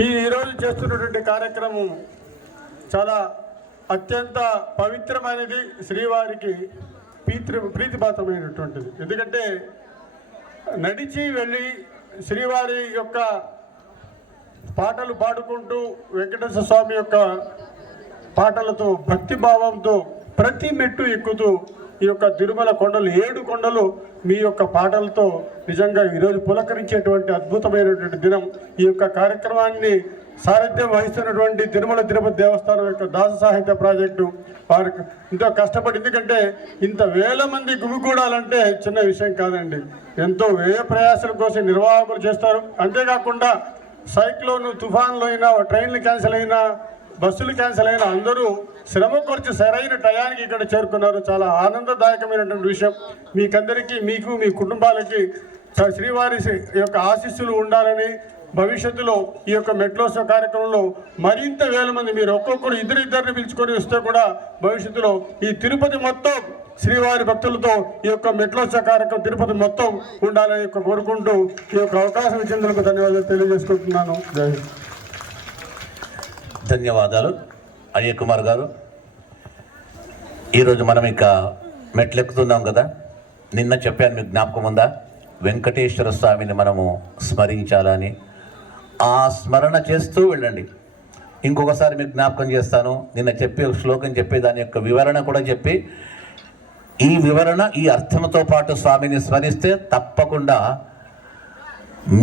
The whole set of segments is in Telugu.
ఈరోజు చేస్తున్నటువంటి కార్యక్రమం చాలా అత్యంత పవిత్రమైనది, శ్రీవారికి ప్రీతిపాత్రమైనటువంటిది. ఎందుకంటే నడిచి వెళ్ళి శ్రీవారి యొక్క పాటలు పాడుకుంటూ వెంకటేశ్వర స్వామి యొక్క పాటలతో భక్తిభావంతో ప్రతి మెట్టు ఎక్కుతూ ఈ యొక్క తిరుమల కొండలు 7 కొండలు మీ యొక్క పాటలతో నిజంగా ఈరోజు పులకరించేటువంటి అద్భుతమైనటువంటి దినం. ఈ యొక్క కార్యక్రమాన్ని సారథ్యం వహిస్తున్నటువంటి తిరుమల తిరుపతి దేవస్థానం యొక్క దాస సాహిత్య ప్రాజెక్టు వారికి ఎంతో కష్టపడి, ఎందుకంటే ఇంత వేల మంది గుమిగూడాలంటే చిన్న విషయం కాదండి. ఎంతో వ్యయ ప్రయాసాల కోసం నిర్వాహకులు చేస్తారు. అంతేకాకుండా సైక్లోన్ తుఫాన్లు అయినా, ట్రైన్లు క్యాన్సిల్ అయినా, బస్సులు క్యాన్సిల్ అయినా అందరూ శ్రమ కొరిచి సరైన టయానికి ఇక్కడ చేరుకున్నారు. చాలా ఆనందదాయకమైనటువంటి విషయం. మీకందరికీ, మీకు, మీ కుటుంబాలకి శ్రీవారి యొక్క ఆశీస్సులు ఉండాలని, భవిష్యత్తులో ఈ యొక్క మెట్లోత్సవ కార్యక్రమంలో మరింత వేల మంది, మీరు ఒక్కొక్కరు ఇద్దరిని పిలుచుకొని వస్తే కూడా భవిష్యత్తులో ఈ తిరుపతి మొత్తం శ్రీవారి భక్తులతో ఈ యొక్క మెట్లోత్సవ కార్యక్రమం తిరుపతి మొత్తం ఉండాలని కోరుకుంటూ ఈ యొక్క అవకాశం ఇచ్చేందుకు ధన్యవాదాలు తెలియజేసుకుంటున్నాను. జై హింద్. ధన్యవాదాలు అజయ్ కుమార్ గారు. ఈరోజు మనం ఇక మెట్లెక్కుతున్నాం కదా. నిన్న చెప్పాను, మీకు జ్ఞాపకం ఉందా? వెంకటేశ్వర స్వామిని మనము స్మరించాలని. ఆ స్మరణ చేస్తూ వెళ్ళండి. ఇంకొకసారి మీకు జ్ఞాపకం చేస్తాను. నిన్న చెప్పే శ్లోకం చెప్పి దాని యొక్క వివరణ కూడా చెప్పి, ఈ వివరణ ఈ అర్థంతో పాటు స్వామిని స్మరిస్తే తప్పకుండా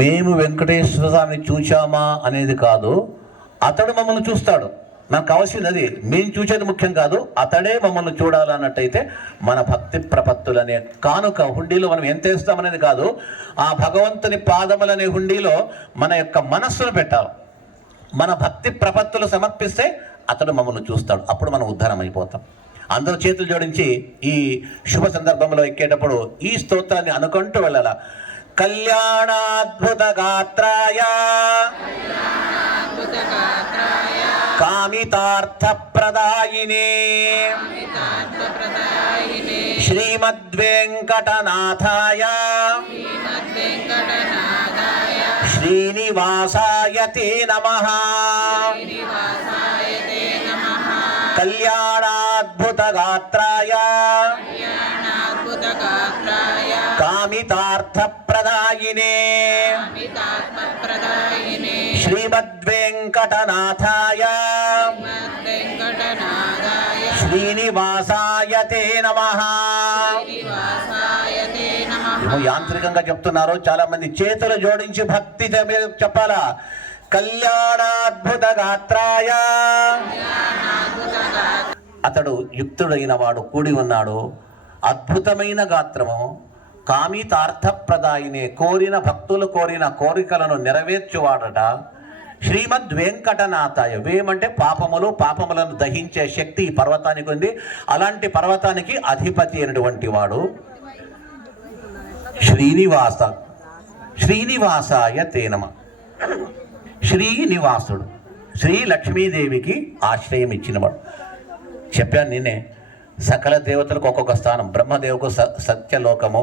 మేము వెంకటేశ్వర స్వామిని చూచామా అనేది కాదు, అతడు మమ్మల్ని చూస్తాడు. నాకు కావాల్సింది అది. మేము చూసేది ముఖ్యం కాదు, అతడే మమ్మల్ని చూడాలన్నట్టయితే మన భక్తి ప్రపత్తులనే కానుక హుండీలో మనం ఎంత వేస్తామనేది కాదు, ఆ భగవంతుని పాదములనే హుండీలో మన యొక్క మనస్సును పెట్టాలి. మన భక్తి ప్రపత్తులు సమర్పిస్తే అతడు మమ్మల్ని చూస్తాడు. అప్పుడు మనం ఉద్ధారం అయిపోతాం. అందరూ చేతులు జోడించి ఈ శుభ సందర్భంలో ఎక్కేటప్పుడు ఈ స్తోత్రాన్ని అనుకుంటూ వెళ్ళాల. కళ్యాణాద్భుత గాత్రాయ కామితార్థప్రదాయినే శ్రీమద్వేంకటనాథాయ శ్రీనివాసాయ తే నమః. కళ్యాణాద్భుత గాత్రాయ కామితార్థప్రదాయినే శ్రీమద్వేంకటనాథాయ శ్రీనివాసాయ తే నమః. యాంత్రికంగా చెప్తున్నారు చాలా మంది. చేతులు జోడించి భక్తి చెప్పాలా. కళ్యాణాద్భుత గాత్రాయ. అతడు యుక్తుడైన వాడు, కూడి ఉన్నాడు. అద్భుతమైన గాత్రము, కామితార్థప్రదాయినే, కోరిన భక్తులు కోరిన కోరికలను నెరవేర్చువాడట. శ్రీమద్ వెంకటనాథాయ. వేమంటే పాపములు, పాపములను దహించే శక్తి ఈ పర్వతానికి ఉంది. అలాంటి పర్వతానికి అధిపతి అయినటువంటి వాడు శ్రీనివాస. శ్రీనివాసాయ తే నమః. శ్రీనివాసుడు, శ్రీ లక్ష్మీదేవికి ఆశ్రయం ఇచ్చినవాడు. చెప్పాను నేనే, సకల దేవతలకు ఒక్కొక్క స్థానం. బ్రహ్మదేవుకు సత్యలోకము,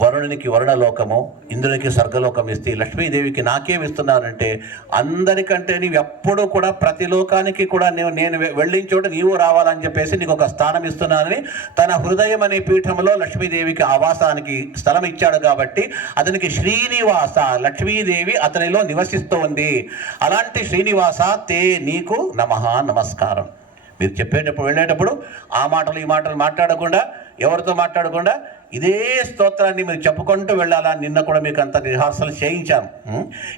వరుణునికి వరుణలోకము, ఇంద్రునికి స్వర్గలోకం ఇస్తే, లక్ష్మీదేవికి నాకేం ఇస్తున్నానంటే అందరికంటే నీవు ఎప్పుడూ కూడా ప్రతి లోకానికి కూడా నేను వెళ్ళిన చోట నీవు రావాలని చెప్పేసి నీకు ఒక స్థానం ఇస్తున్నానని తన హృదయం అనే పీఠంలో లక్ష్మీదేవికి ఆవాసానికి స్థలం ఇచ్చాడు. కాబట్టి అతనికి శ్రీనివాస, లక్ష్మీదేవి అతనిలో నివసిస్తూ ఉంది. అలాంటి శ్రీనివాస తే నీకు నమః, నమస్కారం. మీరు చెప్పేటప్పుడు వెళ్ళేటప్పుడు ఆ మాటలు ఈ మాటలు మాట్లాడకుండా, ఎవరితో మాట్లాడకుండా ఇదే స్తోత్రాన్ని మీరు చెప్పుకుంటూ వెళ్ళాలా. నిన్న కూడా మీకు అంత రిహార్సల్ చేయించాను.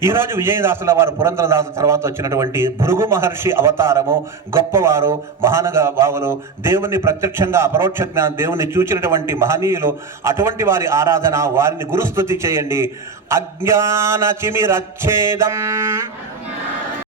ఈరోజు విజయదాసుల వారు, పురంధరదాసు తర్వాత వచ్చినటువంటి భృగు మహర్షి అవతారము, గొప్పవారు, మహానుభావులు, దేవుని ప్రత్యక్షంగా అపరోక్ష జ్ఞానం, దేవుని చూచినటువంటి మహనీయులు. అటువంటి వారి ఆరాధన, వారిని గురుస్తుతి చేయండి. అజ్ఞాన చిమిరచ్ఛేదం